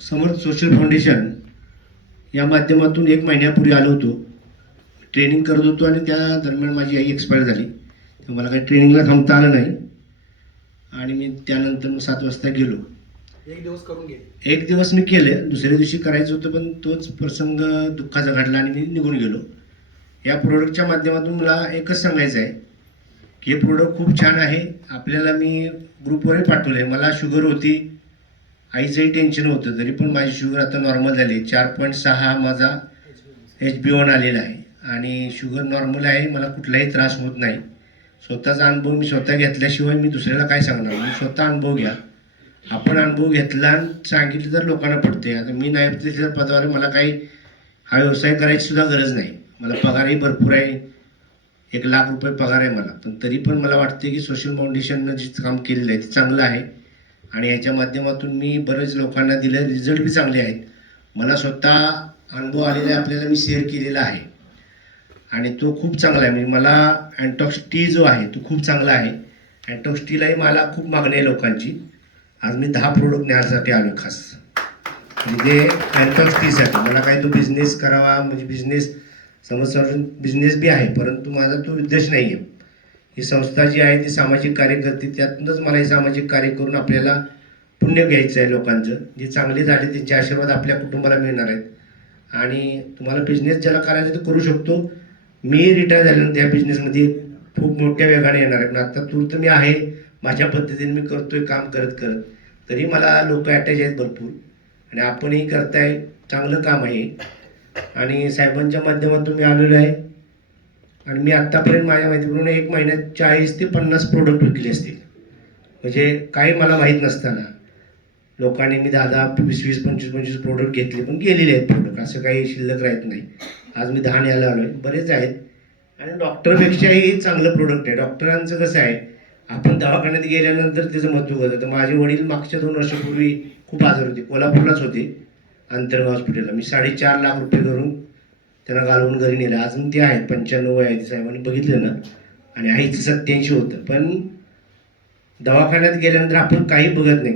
समर्थ social foundation या माध्यमातून 1 महिन्यापूर्वी आलो होतो. ट्रेनिंग करत होतो आणि त्या दरम्यान माझी आई एक्सपायर झाली. तर मला काही ट्रेनिंगला थांबता आलं नाही आणि मी त्यानंतर 7 वाजता गेलो. एक दिवस करून घे. एक दिवस मी केले, दुसऱ्या दिवशी करायचं होतं पण तोच प्रसंग दुःखाचा घडला आणि मी निघून गेलो. या प्रोडक्टच्या माध्यमातून मला एकच सांगायचं आहे की हे प्रोडक्ट खूप छान आहे. आपल्याला मी ग्रुपवरही पाठवलं आहे. मला शुगर होती, आईचंही टेन्शन होतं, तरी पण माझी शुगर आता नॉर्मल झाली. 4.6 माझा HbA1 आलेला आहे आणि शुगर नॉर्मल आहे. मला कुठलाही त्रास होत नाही. स्वतःचा अनुभव मी स्वतः घेतल्याशिवाय मी दुसऱ्याला काय सांगणार. मी स्वतः अनुभव घ्या. आपण अनुभव घेतला आणि सांगितलं तर लोकांना पडते. आता मी नायब तहसीलदार पदावर आहे. मला काही हा व्यवसाय करायची सुद्धा गरज नाही. मला पगारही भरपूर आहे. 1 लाख रुपये पगार आहे मला. पण तरी पण मला वाटते की सोशल फाउंडेशननं जे काम केलेलं आहे ते चांगलं आहे आणि याच्या माध्यमातून मी बरेच लोकांना दिलं, रिझल्ट बी चांगले आहेत. मला स्वतः अनुभव आलेला आहे, आपल्याला मी शेअर केलेला आहे आणि तो खूप चांगला आहे. म्हणजे मला अँटॉक्स टी जो आहे तो खूप चांगला आहे. अँटॉक्स टीलाही मला खूप मागणी आहे लोकांची. आज मी 10 प्रोडक्ट न्यायसाठी आलो खास, म्हणजे अँटॉक्स टीसाठी. मला काही तो बिझनेस करावा, म्हणजे बिझनेस समजून बिझनेस बी आहे, परंतु माझा तो उद्देश नाही आहे. ही संस्था जी आहे ती सामाजिक कार्य करते, त्यातूनच मला हे सामाजिक कार्य करून आपल्याला पुण्य घ्यायचं आहे लोकांचं. जे चांगले झाले त्यांचे आशीर्वाद आपल्या कुटुंबाला मिळणार आहेत आणि तुम्हाला बिझनेस ज्याला करायचं ते करू शकतो. मी रिटायर झाल्यानंतर या बिझनेसमध्ये खूप मोठ्या वेगाने येणार आहे. पण आता तूर्त मी आहे, माझ्या पद्धतीने मी करतोय काम करत करत. तरी मला लोक अटॅच आहेत भरपूर आणि आपणही करताय, चांगलं काम आहे आणि साहेबांच्या माध्यमातून मी आलेलो आहे आणि मी आत्तापर्यंत माझ्या माहितीप्रमाणे 1 महिन्यात 40 ते 50 प्रोडक्ट विकले असतील. म्हणजे काही मला माहीत नसताना लोकांनी मी 10-10, 20-20, 25-25 प्रोडक्ट घेतले, पण गेलेले आहेत प्रोडक्ट. असं काही शिल्लक राहत नाही. आज मी 10 न्यायला आलो आहे. बरेच आहेत आणि डॉक्टरपेक्षाही चांगलं प्रोडक्ट आहे. डॉक्टरांचं कसं आहे, आपण दवाखान्यात गेल्यानंतर त्याचं महत्त्व कळतं. तर माझे वडील मागच्या 2 वर्षापूर्वी खूप आजार होते, कोल्हापूरलाच होते, अंतर्गाव हॉस्पिटलला. मी 4.5 लाख रुपये करून त्यांना घालवून घरी नेलं. अजून ते आहेत, 95 आहे. साहेबांनी बघितलं ना, आणि आईचं 87 होतं. पण दवाखान्यात गेल्यानंतर आपण काही बघत नाही.